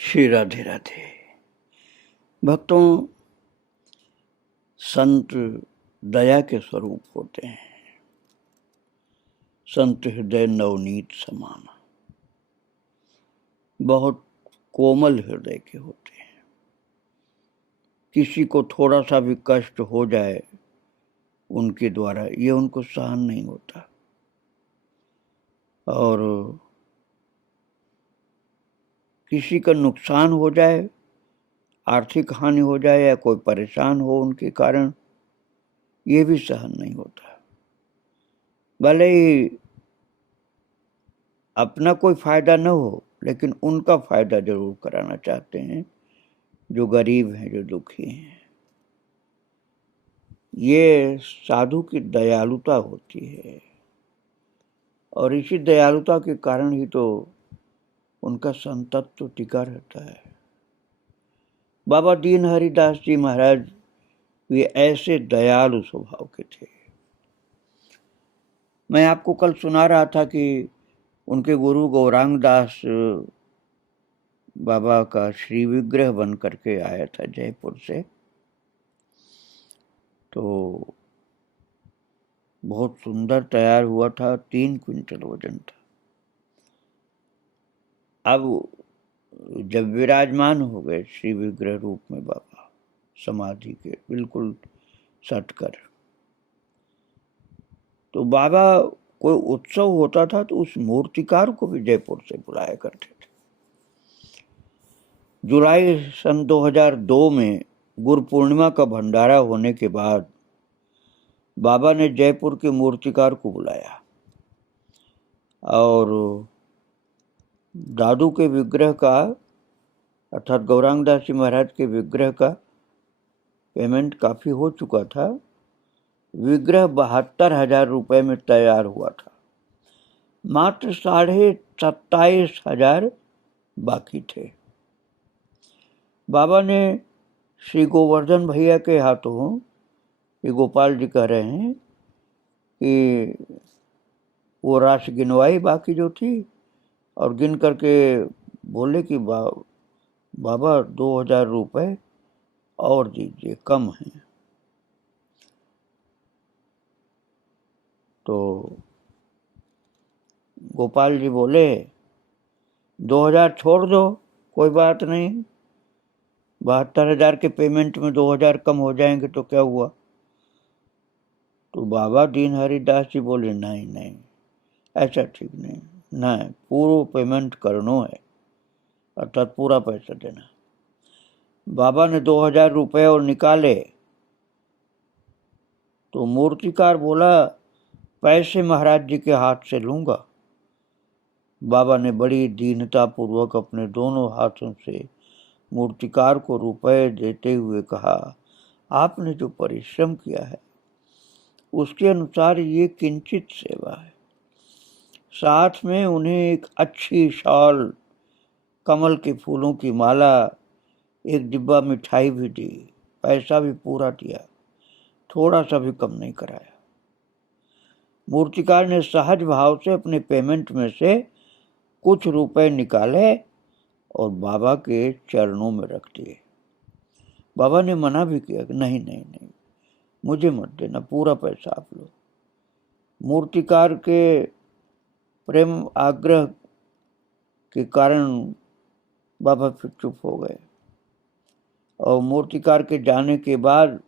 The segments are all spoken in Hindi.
श्री राधे राधे। भक्तों, संत दया के स्वरूप होते हैं। संत हृदय नवनीत समान, बहुत कोमल हृदय के होते हैं। किसी को थोड़ा सा भी कष्ट हो जाए उनके द्वारा, ये उनको सहन नहीं होता। और किसी का नुकसान हो जाए, आर्थिक हानि हो जाए या कोई परेशान हो उनके कारण, ये भी सहन नहीं होता। भले ही अपना कोई फायदा न हो, लेकिन उनका फायदा जरूर कराना चाहते हैं, जो गरीब हैं, जो दुखी हैं। ये साधु की दयालुता होती है, और इसी दयालुता के कारण ही तो उनका संतत्व टिका रहता है। बाबा दीन हरिदास जी महाराज वे ऐसे दयालु स्वभाव के थे। मैं आपको कल सुना रहा था कि उनके गुरु गौरांग दास बाबा का श्री विग्रह बन करके आया था जयपुर से। तो बहुत सुंदर तैयार हुआ था, 3 क्विंटल वजन था। अब जब विराजमान हो गए श्री विग्रह रूप में बाबा, समाधि के बिल्कुल सटकर, तो बाबा कोई उत्सव होता था तो उस मूर्तिकार को भी जयपुर से बुलाया करते थे। जुलाई सन 2002 में गुरु पूर्णिमा का भंडारा होने के बाद बाबा ने जयपुर के मूर्तिकार को बुलाया और दादू के विग्रह का, अर्थात गौरांग दास जी महाराज के विग्रह का पेमेंट काफी हो चुका था। विग्रह 72,000 रुपए में तैयार हुआ था, मात्र 27,500 बाकी थे। बाबा ने श्री गोवर्धन भैया के हाथों, ये गोपाल जी कह रहे हैं कि वो राशि गिनवाई बाकी जो थी, और गिन करके बोले कि बाबा 2,000 रुपए और दीजिए, कम है। तो गोपाल जी बोले 2,000 छोड़ दो, कोई बात नहीं, 72,000 के पेमेंट में 2,000 कम हो जाएंगे तो क्या हुआ। तो बाबा दीन हरिदास जी बोले नहीं नहीं, ऐसा ठीक नहीं, नहीं, पूरा पेमेंट करना है, अर्थात पूरा पैसा देना। बाबा ने 2,000 रुपए और निकाले तो मूर्तिकार बोला पैसे महाराज जी के हाथ से लूंगा। बाबा ने बड़ी दीनता पूर्वक अपने दोनों हाथों से मूर्तिकार को रुपए देते हुए कहा, आपने जो परिश्रम किया है उसके अनुसार ये किंचित सेवा है। साथ में उन्हें एक अच्छी शॉल, कमल के फूलों की माला, एक डिब्बा मिठाई भी दी, पैसा भी पूरा दिया, थोड़ा सा भी कम नहीं कराया। मूर्तिकार ने सहज भाव से अपने पेमेंट में से कुछ रुपए निकाले और बाबा के चरणों में रख दिए। बाबा ने मना भी किया कि नहीं नहीं नहीं, मुझे मत देना, पूरा पैसा आप लो। मूर्तिकार के प्रेम आग्रह के कारण बाबा फिर चुप हो गए, और मूर्तिकार के जाने के बाद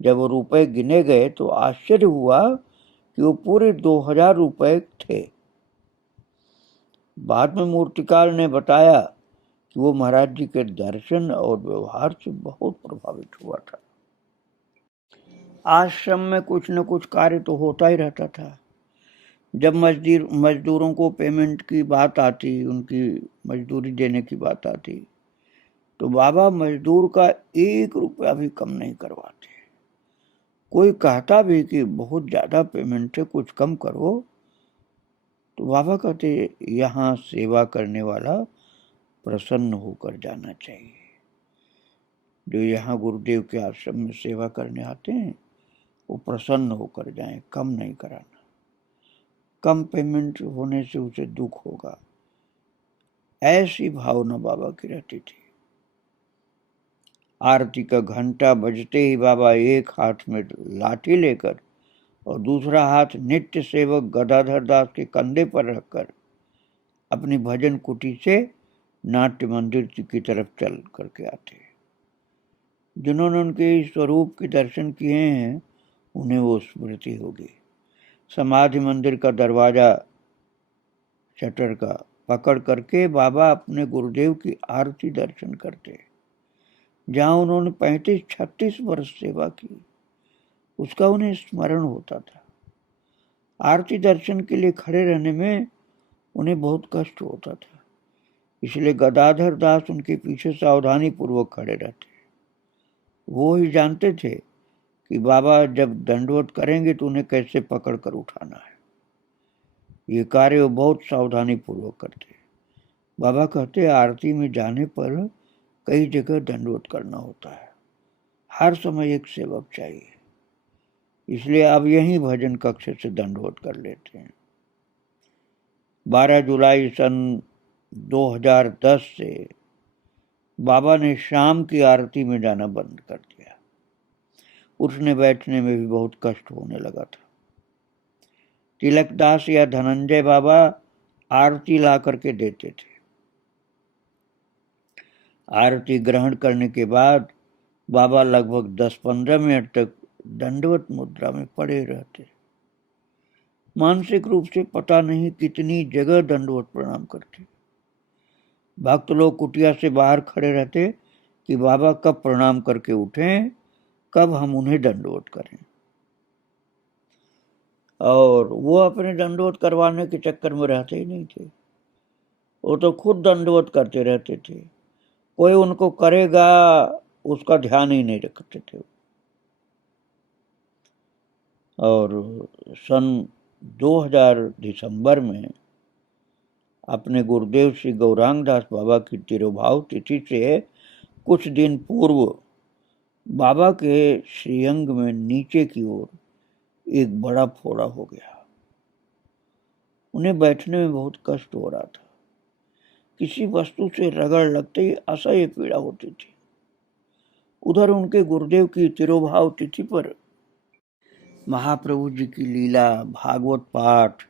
जब वो रुपए गिने गए तो आश्चर्य हुआ कि वो पूरे 2,000 रुपए थे। बाद में मूर्तिकार ने बताया कि वो महाराज जी के दर्शन और व्यवहार से बहुत प्रभावित हुआ था। आश्रम में कुछ न कुछ कार्य तो होता ही रहता था। जब मजदूरों को पेमेंट की बात आती, उनकी मजदूरी देने की बात आती, तो बाबा मजदूर का 1 रुपया भी कम नहीं करवाते। कोई कहता भी कि बहुत ज्यादा पेमेंट है, कुछ कम करो, तो बाबा कहते यहाँ सेवा करने वाला प्रसन्न होकर जाना चाहिए। जो यहाँ गुरुदेव के आश्रम में सेवा करने आते हैं वो प्रसन्न होकर जाएं, कम नहीं कराना। कम पेमेंट होने से उसे दुख होगा। ऐसी भावना बाबा की रहती थी। आरती का घंटा बजते ही बाबा एक हाथ में लाठी लेकर और दूसरा हाथ नित्य सेवक गदाधर दास के कंधे पर रखकर अपनी भजन कुटी से नाट्य मंदिर की तरफ चल करके आते। जिन्होंने उनके स्वरूप के दर्शन किए हैं उन्हें वो स्मृति होगी। समाधि मंदिर का दरवाजा शटर का पकड़ करके बाबा अपने गुरुदेव की आरती दर्शन करते, जहां उन्होंने 35-36 वर्ष सेवा की, उसका उन्हें स्मरण होता था। आरती दर्शन के लिए खड़े रहने में उन्हें बहुत कष्ट होता था, इसलिए गदाधर दास उनके पीछे सावधानी पूर्वक खड़े रहते। वो ही जानते थे कि बाबा जब दंडवत करेंगे तो उन्हें कैसे पकड़ कर उठाना है। ये कार्य वो बहुत सावधानी पूर्वक करते। बाबा कहते आरती में जाने पर कई जगह दंडवत करना होता है, हर समय एक सेवक चाहिए, इसलिए अब यही भजन कक्ष से दंडवत कर लेते हैं। 12 जुलाई सन 2010 से बाबा ने शाम की आरती में जाना बंद कर दिया। उठने बैठने में भी बहुत कष्ट होने लगा था। तिलकदास या धनंजय बाबा आरती ला करके देते थे। आरती ग्रहण करने के बाद बाबा लगभग 10-15 मिनट तक दंडवत मुद्रा में पड़े रहते। मानसिक रूप से पता नहीं कितनी जगह दंडवत प्रणाम करते। भक्त लोग कुटिया से बाहर खड़े रहते कि बाबा कब प्रणाम करके उठें, कब हम उन्हें दंडवत करें। और वो अपने दंडवत करवाने के चक्कर में रहते ही नहीं थे, वो तो खुद दंडवत करते रहते थे। कोई उनको करेगा उसका ध्यान ही नहीं रखते थे। और सन 2000 दिसंबर में अपने गुरुदेव श्री गौरांग दास बाबा की तिरुभाव तिथि से कुछ दिन पूर्व बाबा के श्रीअंग में नीचे की ओर एक बड़ा फोड़ा हो गया। उन्हें बैठने में बहुत कष्ट हो रहा था। किसी वस्तु से रगड़ लगते ही असह्य पीड़ा होती थी। उधर उनके गुरुदेव की तिरुभाव तिथि पर महाप्रभु जी की लीला, भागवत पाठ,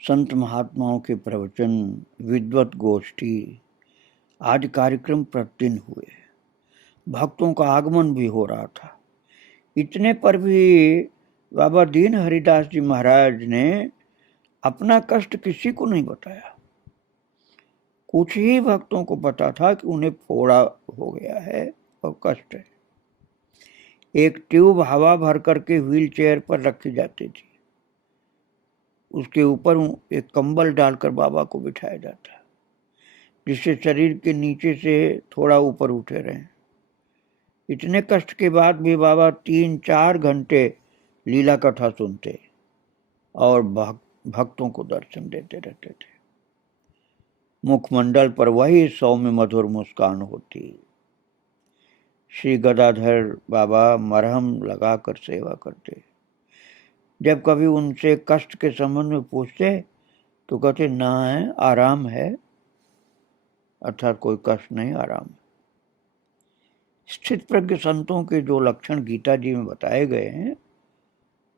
संत महात्माओं के प्रवचन, विद्वत गोष्ठी आदि कार्यक्रम प्रतिदिन हुए। भक्तों का आगमन भी हो रहा था। इतने पर भी बाबा दीन हरिदास जी महाराज ने अपना कष्ट किसी को नहीं बताया। कुछ ही भक्तों को पता था कि उन्हें फोड़ा हो गया है और कष्ट है। एक ट्यूब हवा भर करके व्हील चेयर पर रखी जाती थी, उसके ऊपर एक कंबल डालकर बाबा को बिठाया जाता, जिससे शरीर के नीचे से थोड़ा ऊपर उठे रहें। इतने कष्ट के बाद भी बाबा 3-4 घंटे लीला कथा सुनते और भक्तों को दर्शन देते रहते थे। मुखमंडल पर वही सौम्य मधुर मुस्कान होती। श्री गदाधर बाबा मरहम लगाकर सेवा करते। जब कभी उनसे कष्ट के संबंध में पूछते तो कहते ना है, आराम है, अर्थात कोई कष्ट नहीं, आराम। स्थित प्रज्ञ संतों के जो लक्षण गीता जी में बताए गए हैं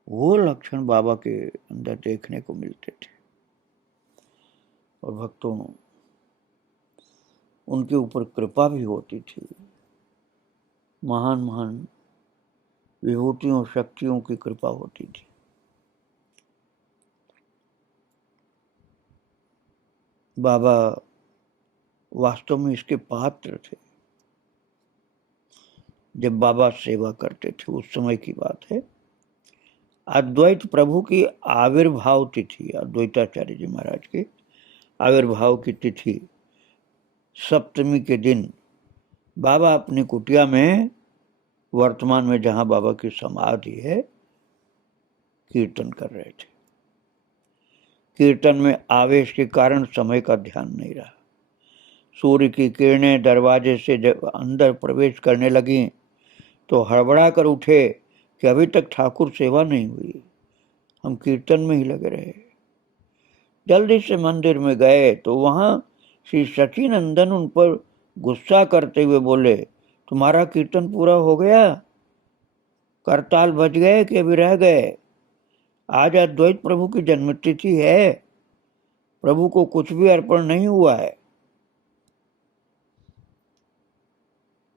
वो लक्षण बाबा के अंदर देखने को मिलते थे। और भक्तों उनके ऊपर कृपा भी होती थी। महान महान विभूतियों शक्तियों की कृपा होती थी। बाबा वास्तव में इसके पात्र थे। जब बाबा सेवा करते थे उस समय की बात है, अद्वैत प्रभु की आविर्भाव तिथि, अद्वैताचार्य जी महाराज के आविर्भाव की तिथि सप्तमी के दिन बाबा अपनी कुटिया में, वर्तमान में जहां बाबा की समाधि है, कीर्तन कर रहे थे। कीर्तन में आवेश के कारण समय का ध्यान नहीं रहा। सूर्य की किरणें दरवाजे से जब अंदर प्रवेश करने लगी तो हड़बड़ा कर उठे कि अभी तक ठाकुर सेवा नहीं हुई, हम कीर्तन में ही लगे रहे। जल्दी से मंदिर में गए तो वहां श्री सचिनंदन उन पर गुस्सा करते हुए बोले, तुम्हारा कीर्तन पूरा हो गया? करताल बज गए कि अभी रह गए? आज अद्वैत प्रभु की जन्मतिथि है, प्रभु को कुछ भी अर्पण नहीं हुआ है।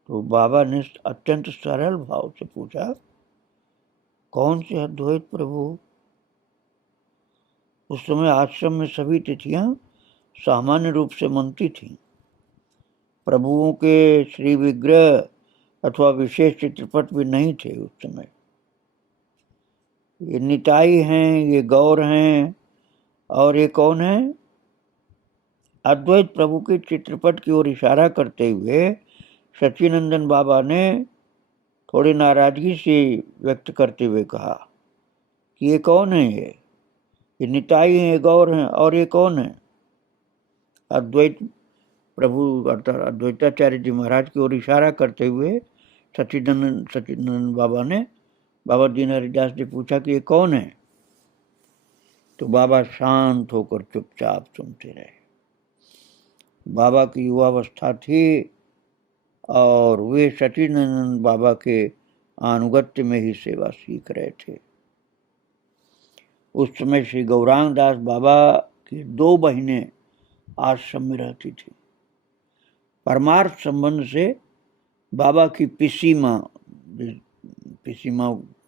तो बाबा ने अत्यंत सरल भाव से पूछा, कौन से अद्वैत प्रभु? उस समय आश्रम में सभी तिथियां सामान्य रूप से मनती थीं। प्रभुओं के श्री विग्रह अथवा विशेष चित्रपट भी नहीं थे उस समय। ये निताई हैं, ये गौर हैं, और ये कौन है? अद्वैत प्रभु के चित्रपट की ओर इशारा करते हुए सचिनंदन बाबा ने थोड़ी नाराजगी से व्यक्त करते हुए कहा कि ये कौन है? ये निताई हैं, ये गौर हैं, और ये कौन है? अद्वैत प्रभु अर्थात अद्वैताचार्य जी महाराज की ओर इशारा करते हुए सचिदानंद बाबा ने बाबा दीन हरिदास जी पूछा कि ये कौन है? तो बाबा शांत होकर चुपचाप सुनते रहे। बाबा की युवावस्था थी और वे सचिदानंद बाबा के अनुगत्य में ही सेवा सीख रहे थे। उस समय श्री गौरांग दास बाबा की 2 बहनें आश्रम में रहती थी। परमार्थ संबंध से बाबा की पिसी माँ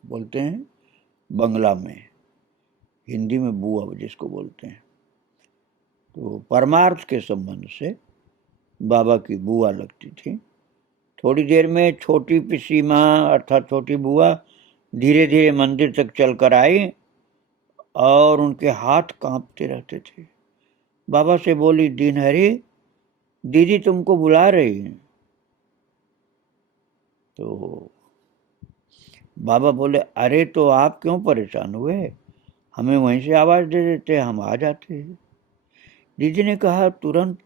बोलते हैं बंगला में, हिंदी में बुआ जिसको बोलते हैं, तो परमार्थ के संबंध से बाबा की बुआ लगती थी। थोड़ी देर में छोटी पिसी माँ अर्थात छोटी बुआ धीरे धीरे मंदिर तक चलकर आई और उनके हाथ कांपते रहते थे। बाबा से बोली, दीन हरि, दीदी तुमको बुला रही हैं। तो बाबा बोले, अरे तो आप क्यों परेशान हुए? हमें वहीं से आवाज दे देते, हम आ जाते। दीदी ने कहा, तुरंत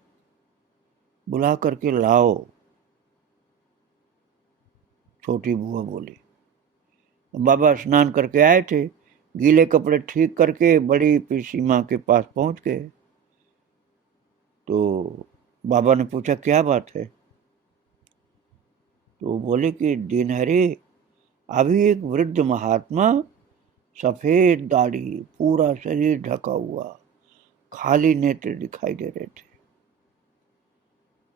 बुला करके लाओ। छोटी बुआ बोली। बाबा स्नान करके आए थे, गीले कपड़े ठीक करके बड़ी पिसी माँ के पास पहुंच गए। तो बाबा ने पूछा, क्या बात है? तो बोले कि दीन हरि, अभी एक वृद्ध महात्मा, सफेद दाढ़ी, पूरा शरीर ढका हुआ, खाली नेत्र दिखाई दे रहे थे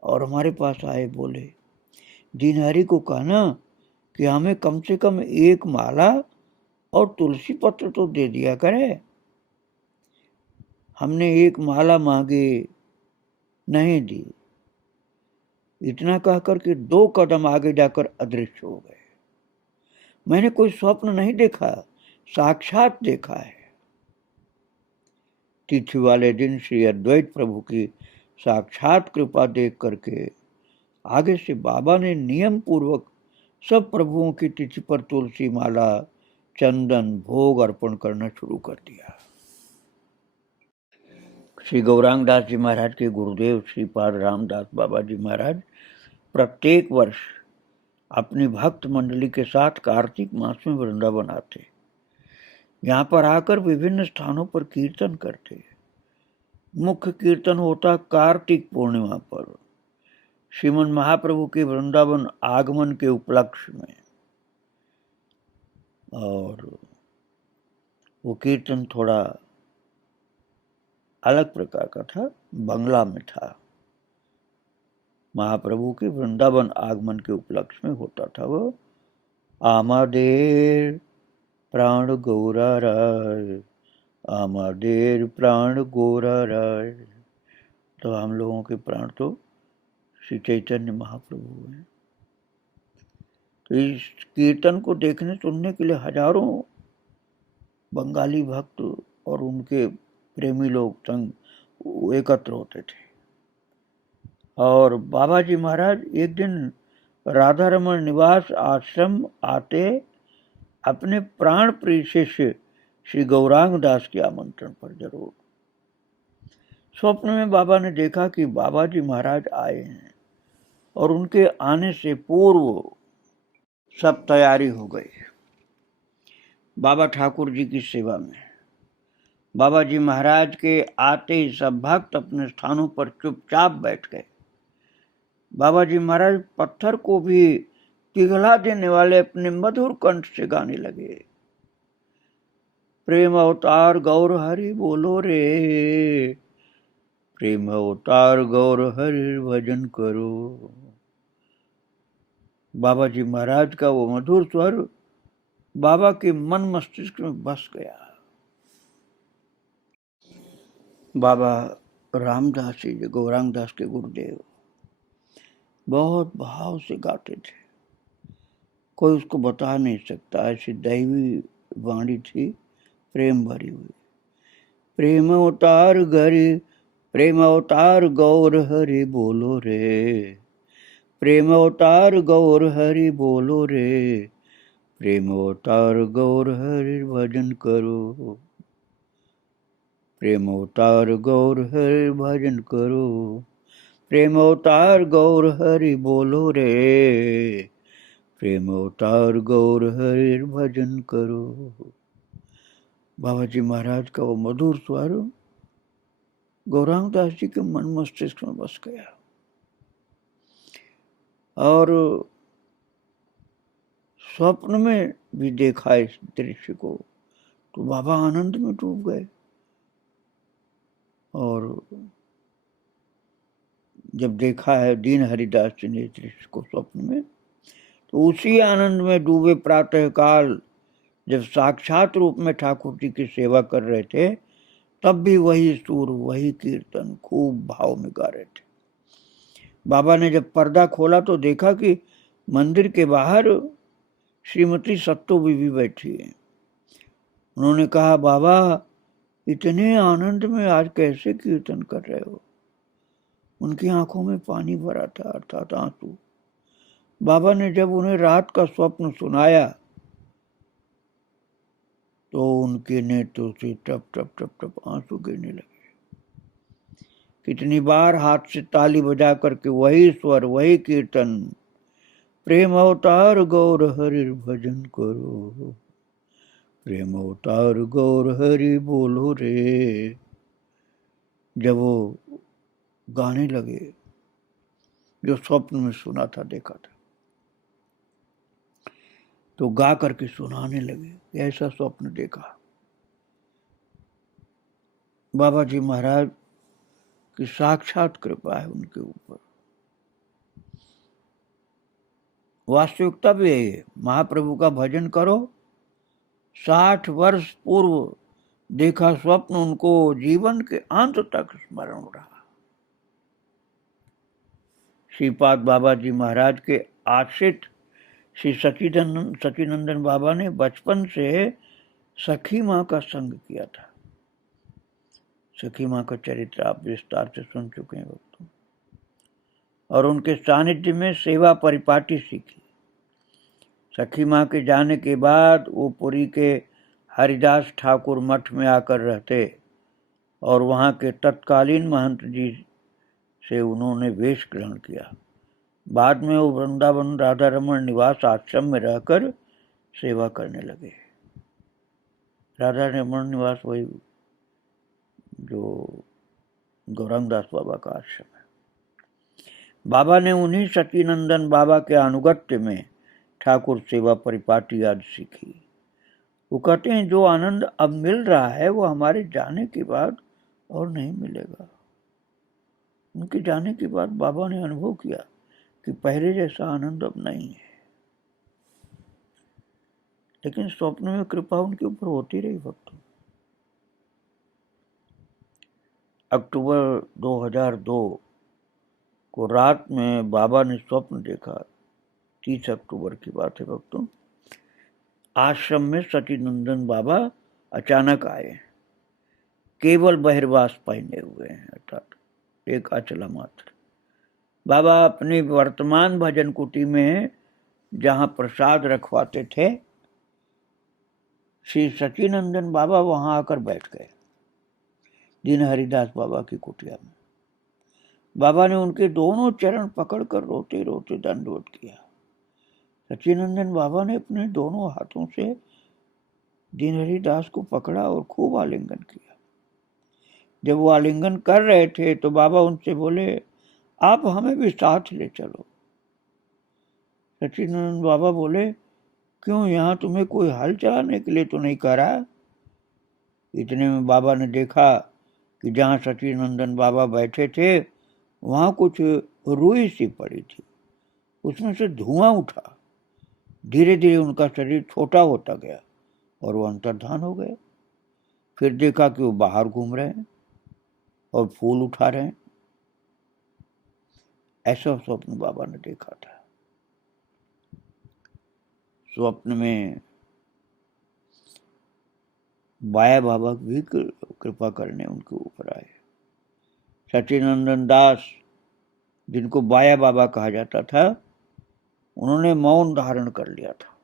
और हमारे पास आए। बोले, दीन हरि को कहना कि हमें कम से कम 1 माला और तुलसी पत्र तो दे दिया करे। हमने 1 माला मांगी, नहीं दी। इतना कहकर के 2 कदम आगे जाकर अदृश्य हो गए। मैंने कोई स्वप्न नहीं देखा, साक्षात देखा है। तिथि वाले दिन श्री अद्वैत प्रभु की साक्षात कृपा देख करके आगे से बाबा ने नियम पूर्वक सब प्रभुओं की तिथि पर तुलसी माला, चंदन, भोग अर्पण करना शुरू कर दिया। श्री गौरांग दास जी महाराज के गुरुदेव श्रीपाद रामदास बाबा जी महाराज प्रत्येक वर्ष अपनी भक्त मंडली के साथ कार्तिक मास में वृंदावन आते। यहाँ पर आकर विभिन्न स्थानों पर कीर्तन करते। मुख्य कीर्तन होता कार्तिक पूर्णिमा पर श्रीमन महाप्रभु के वृंदावन आगमन के उपलक्ष्य में, और वो कीर्तन थोड़ा अलग प्रकार का था, बंगला में था। महाप्रभु के वृंदावन आगमन के उपलक्ष्य में होता था वो, आमादेर प्राण गौरा राय, आमादेर प्राण गौरा राय। तो हम लोगों के प्राण तो श्री चैतन्य महाप्रभु हैं। तो इस कीर्तन को देखने सुनने के लिए हजारों बंगाली भक्त और उनके प्रेमी लोग संग एकत्र होते थे। और बाबा जी महाराज एक दिन राधा रमन निवास आश्रम आते अपने प्राण प्रिय शिष्य श्री गौरांग दास के आमंत्रण पर जरूर। स्वप्न में बाबा ने देखा कि बाबा जी महाराज आए हैं और उनके आने से पूर्व सब तैयारी हो गई। बाबा ठाकुर जी की सेवा में बाबा जी महाराज के आते ही सब भक्त अपने स्थानों पर चुपचाप बैठ गए। बाबा जी महाराज पत्थर को भी पिघला देने वाले अपने मधुर कंठ से गाने लगे, प्रेम अवतार गौर हरि बोलो रे, प्रेम अवतार गौर हरि भजन करो। बाबा जी महाराज का वो मधुर स्वर बाबा के मन मस्तिष्क में बस गया। बाबा रामदास जी गौरांग दास के गुरुदेव बहुत भाव से गाते थे, कोई उसको बता नहीं सकता, ऐसी दैवी वाणी थी, प्रेम भरी हुई। प्रेम अवतार गरि, प्रेम अवतार गौर हरि बोलो रे, प्रेम अवतार गौर हरि बोलो रे, प्रेम अवतार गौर हरि भजन करो, प्रेम अवतार गौर हरि भजन करो, प्रेम अवतार गौर हरि बोलो रे, प्रेम अवतार गौर हरि भजन करो। बाबा जी महाराज का वो मधुर स्वर गौरांग दास जी के मन मस्तिष्क में बस गया और स्वप्न में भी देखा इस दृश्य को तो बाबा आनंद में डूब गए। और जब देखा है दीन हरिदास जी ने इस दृश्य को स्वप्न में, तो उसी आनंद में डूबे प्रातः काल जब साक्षात रूप में ठाकुर जी की सेवा कर रहे थे, तब भी वही सुर वही कीर्तन खूब भाव में गा रहे थे। बाबा ने जब पर्दा खोला तो देखा कि मंदिर के बाहर श्रीमती सत्तो बीबी बैठी है। उन्होंने कहा, बाबा इतने आनंद में आज कैसे कीर्तन कर रहे हो? उनकी आंखों में पानी भरा था, अर्थात आंसू। बाबा ने जब उन्हें रात का स्वप्न सुनाया तो उनके नेत्रों से टप टप टप टप आंसू गिरने लगे। कितनी बार हाथ से ताली बजा करके वही स्वर वही कीर्तन, प्रेम अवतार गौर हरि भजन करो, प्रेम अवतार गौर हरि बोलो रे, जब वो गाने लगे जो स्वप्न में सुना था देखा था, तो गा करके सुनाने लगे ऐसा स्वप्न देखा। बाबा जी महाराज की साक्षात कृपा है उनके ऊपर। वास्तविकता भी है, महाप्रभु का भजन करो, 60 वर्ष पूर्व देखा स्वप्न उनको जीवन के अंत तक स्मरण रहा। श्रीपाद बाबा जी महाराज के आश्रित श्री सचिनंदन बाबा ने बचपन से सखी माँ का संग किया था। सखी माँ का चरित्र आप विस्तार से सुन चुके हैं वक्त, और उनके सानिध्य में सेवा परिपाटी सीखी। सखी माँ के जाने के बाद वो पुरी के हरिदास ठाकुर मठ में आकर रहते और वहाँ के तत्कालीन महंत जी से उन्होंने वेश ग्रहण किया। बाद में वो वृंदावन राधा रमन निवास आश्रम में रहकर सेवा करने लगे। राधा रमन निवास वही जो गौरांग दास बाबा का आश्रम है। बाबा ने उन्हीं सचिनंदन बाबा के अनुगत्य में ठाकुर सेवा परिपाटी आदि सीखी। वो कहते हैं जो आनंद अब मिल रहा है वो हमारे जाने के बाद और नहीं मिलेगा। उनके जाने के बाद बाबा ने अनुभव किया कि पहले जैसा आनंद अब नहीं है, लेकिन स्वप्न में कृपा उनके ऊपर होती रही भक्तों। अक्टूबर 2002 को रात में बाबा ने स्वप्न देखा, 30 अक्टूबर की बात है भक्तों। आश्रम में सचिनंदन बाबा अचानक आए, केवल बहिर्वास पहने हुए हैं, अर्थात एक अचला मात्र। बाबा अपनी वर्तमान भजन कुटी में जहाँ प्रसाद रखवाते थे, श्री सचिनंदन बाबा वहाँ आकर बैठ गए दीन हरिदास बाबा की कुटिया में। बाबा ने उनके दोनों चरण पकड़कर रोते रोते दंडवत किया। सचिनंदन बाबा ने अपने दोनों हाथों से दीन हरिदास को पकड़ा और खूब आलिंगन किया। जब वो आलिंगन कर रहे थे तो बाबा उनसे बोले, आप हमें भी साथ ले चलो। सच्चिदानंद बाबा बोले, क्यों, यहाँ तुम्हें कोई हल चलाने के लिए तो नहीं कह रहा? इतने में बाबा ने देखा कि जहाँ सच्चिदानंद बाबा बैठे थे वहाँ कुछ रुई सी पड़ी थी, उसमें से धुआं उठा। धीरे धीरे उनका शरीर छोटा होता गया और वो अंतर्धान हो गए। फिर देखा कि वो बाहर घूम रहे हैं और फूल उठा रहे हैं। ऐसा स्वप्न बाबा ने देखा था। स्वप्न में बाया बाबा भी कृपा करने उनके ऊपर आए। सच्चिदानंद दास, जिनको बाया बाबा कहा जाता था, उन्होंने मौन धारण कर लिया था।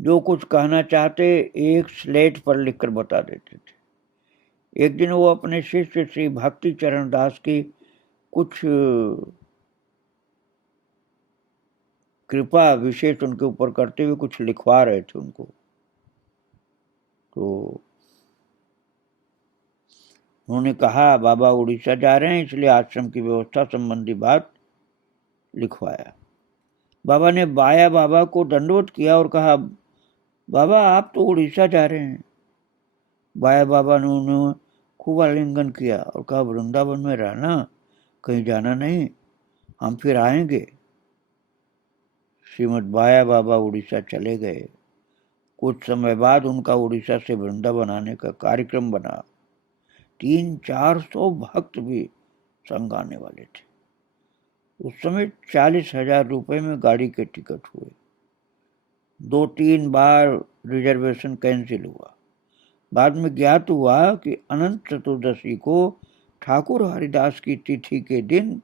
जो कुछ कहना चाहते एक स्लेट पर लिखकर बता देते थे। एक दिन वो अपने शिष्य श्री भक्ति चरण दास की कुछ कृपा विशेष उनके ऊपर करते हुए कुछ लिखवा रहे थे उनको। तो उन्होंने कहा, बाबा उड़ीसा जा रहे हैं इसलिए आश्रम की व्यवस्था संबंधी बात लिखवाया। बाबा ने बाया बाबा को दंडवत किया और कहा, बाबा आप तो उड़ीसा जा रहे हैं। बाया बाबा ने उन्हें खूब आलिंगन किया और कहा, वृंदावन में रहना, कहीं जाना नहीं, हम फिर आएंगे। श्रीमद बाया बाबा उड़ीसा चले गए। कुछ समय बाद उनका उड़ीसा से वृंदावन आने का कार्यक्रम बना। 300-400 भक्त भी संग आने वाले थे। उस समय 40,000 रुपए में गाड़ी के टिकट हुए। 2-3 बार रिजर्वेशन कैंसिल हुआ। बाद में ज्ञात हुआ कि अनंत चतुर्दशी को ठाकुर हरिदास की तिथि के दिन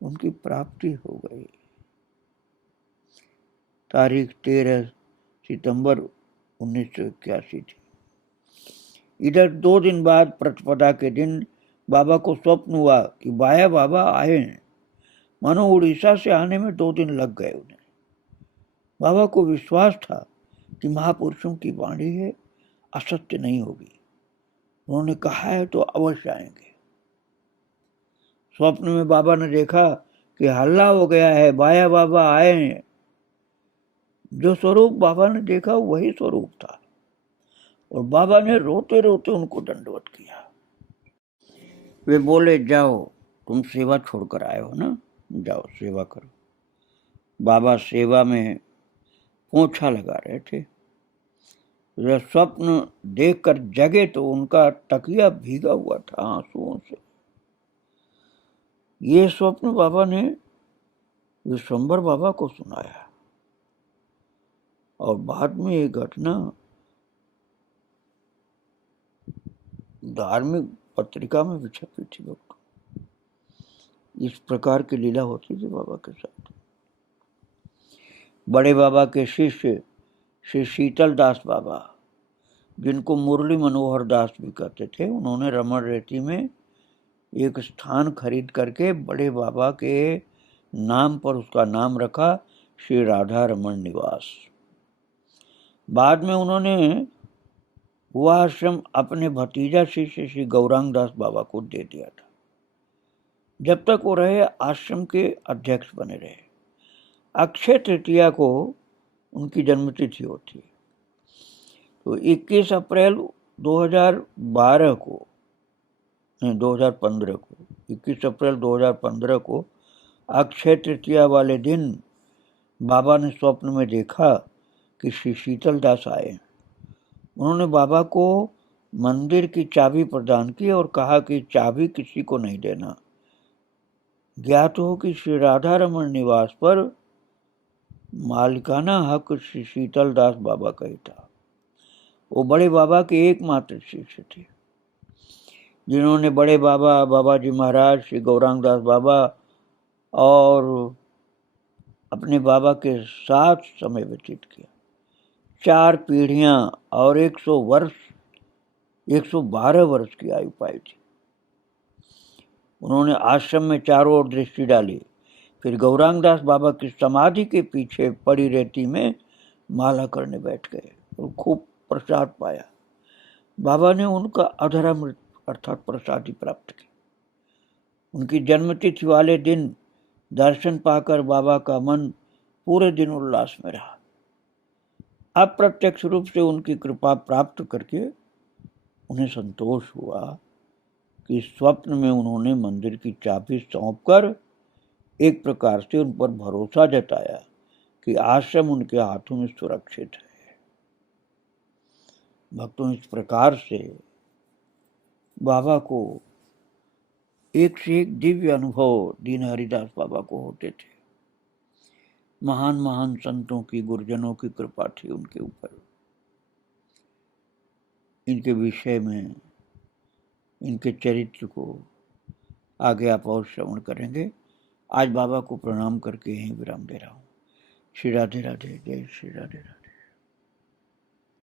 उनकी प्राप्ति हो गई। तारीख 13 सितंबर 1981 थी। इधर 2 दिन बाद प्रतिपदा के दिन बाबा को स्वप्न हुआ कि बाया बाबा आए हैं। मानो उड़ीसा से आने में 2 दिन लग गए उन्हें। बाबा को विश्वास था कि महापुरुषों की वाणी है, असत्य नहीं होगी। उन्होंने कहा है तो अवश्य आएंगे। स्वप्न में बाबा ने देखा कि हल्ला हो गया है, बाया बाबा आए हैं। जो स्वरूप बाबा ने देखा वही स्वरूप था और बाबा ने रोते रोते उनको दंडवत किया। वे बोले, जाओ, तुम सेवा छोड़कर आए हो ना, जाओ सेवा करो। बाबा सेवा में पोंछा लगा रहे थे। जब स्वप्न देखकर जगे तो उनका तकिया भीगा हुआ था आंसुओं से। ये स्वप्न बाबा ने विश्वंभर बाबा को सुनाया और बाद में ये घटना धार्मिक पत्रिका में भी छपी थी। लोग इस प्रकार की लीला होती थी बाबा के साथ। बड़े बाबा के शिष्य श्री शीतल दास बाबा, जिनको मुरली मनोहर दास भी कहते थे, उन्होंने रमण रेती में एक स्थान खरीद करके बड़े बाबा के नाम पर उसका नाम रखा श्री राधा रमण निवास। बाद में उन्होंने वह आश्रम अपने भतीजा शिष्य श्री गौरांग दास बाबा को दे दिया था। जब तक वो रहे आश्रम के अध्यक्ष बने रहे। अक्षय तृतीया को उनकी जन्मतिथि होती है। तो 21 अप्रैल 2015 को 21 अप्रैल 2015 को अक्षय तृतीया वाले दिन बाबा ने स्वप्न में देखा कि श्री शीतल दास आए। उन्होंने बाबा को मंदिर की चाबी प्रदान की और कहा कि चाबी किसी को नहीं देना। ज्ञात हो कि श्री राधा रमण निवास पर मालिकाना हक श्री शीतल दास बाबा का ही था। वो बड़े बाबा के एकमात्र शिष्य थे, जिन्होंने बड़े बाबा, बाबा जी महाराज, श्री गौरांग दास बाबा और अपने बाबा के साथ समय व्यतीत किया। 4 पीढ़ियां और 112 वर्ष की आयु पाई थी। उन्होंने आश्रम में चारों ओर दृष्टि डाली, फिर गौरांग दास बाबा की समाधि के पीछे पड़ी रेती में माला करने बैठ गए और खूब प्रसाद पाया। बाबा ने उनका अधरामृत अर्थात प्रसादी प्राप्त की। उनकी जन्मतिथि वाले दिन दर्शन पाकर बाबा का मन पूरे दिन उल्लास में रहा। अप्रत्यक्ष रूप से उनकी कृपा प्राप्त करके उन्हें संतोष हुआ कि स्वप्न में उन्होंने मंदिर की चाबी सौंपकर एक प्रकार से उन पर भरोसा जताया कि आश्रम उनके हाथों में सुरक्षित है। भक्तों, इस प्रकार से बाबा को एक से एक दिव्य अनुभव दीन हरिदास बाबा को होते थे। महान महान संतों की, गुरुजनों की कृपा थी उनके ऊपर। इनके विषय में, इनके चरित्र को आगे आप और श्रवण करेंगे। आज बाबा को प्रणाम करके यहीं विराम दे रहा हूँ। श्री राधे राधे, जय श्री राधे राधे।